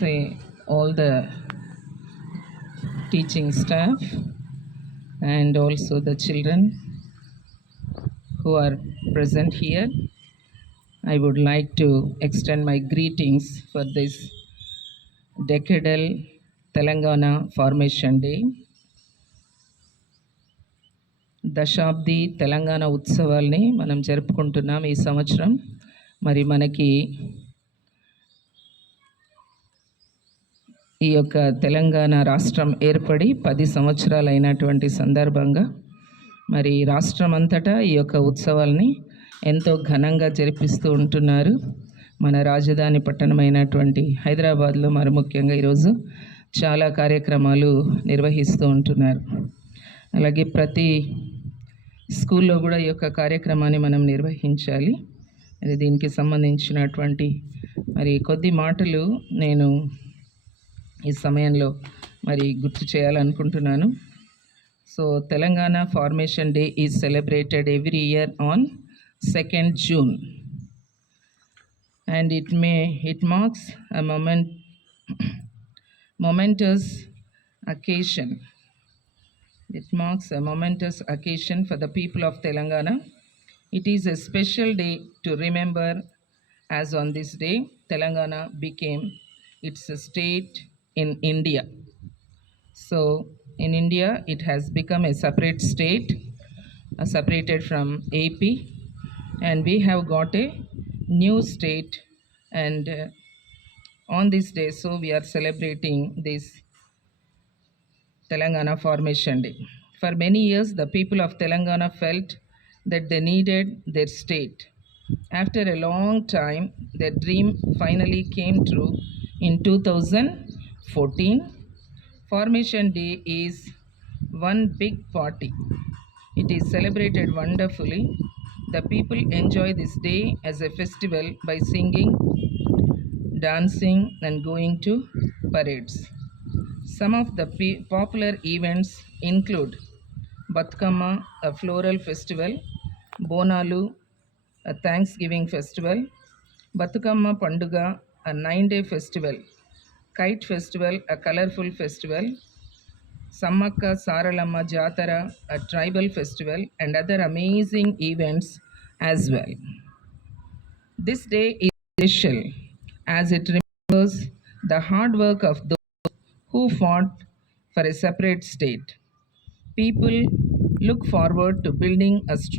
say all the teaching staff and also the children who are present here. I would like to extend my greetings for this decadal Telangana Formation Day. దశాబ్ది తెలంగాణ ఉత్సవాల్ని మనం జరుపుకుంటున్నాం ఈ సంవత్సరం. మరి మనకి ఈ యొక్క తెలంగాణ రాష్ట్రం ఏర్పడి 10 సంవత్సరాలు అయినటువంటి సందర్భంగా మరి రాష్ట్రం అంతటా ఈ యొక్క ఉత్సవాల్ని ఎంతో ఘనంగా జరిపిస్తూ ఉంటున్నారు. మన రాజధాని పట్టణమైనటువంటి హైదరాబాద్లో మరి ముఖ్యంగా ఈరోజు చాలా కార్యక్రమాలు నిర్వహిస్తూ ఉంటున్నారు. అలాగే ప్రతి స్కూల్లో కూడా ఈ యొక్క కార్యక్రమాన్ని మనం నిర్వహించాలి. అది దీనికి సంబంధించినటువంటి మరి కొద్ది మాటలు నేను ఈ సమయంలో మరి గుర్తు చేయాలనుకుంటున్నాను. So Telangana formation day is celebrated every year on 2nd June and it marks a momentous occasion. It marks a momentous occasion for the people of Telangana. It is a special day to remember, as on this day Telangana became its state in India. So in India it has become a separate state, separated from AP, and we have got a new state, and on this day so we are celebrating this Telangana Formation Day. For many years the people of Telangana felt that they needed their state. After a long time their dream finally came true in 2014. Formation Day is one big party. It is celebrated wonderfully. The people enjoy this day as a festival by singing, dancing and going to parades. Some of the popular events include Batkama, a floral festival, Bonalu, a Thanksgiving festival, Batukama Panduga, a 9-day festival, Kite festival, a colorful festival, Sammakka Saralamma Jatara, a tribal festival, and other amazing events as well. This day is special as it remembers the hard work of those who fought for a separate state. People look forward to building a strong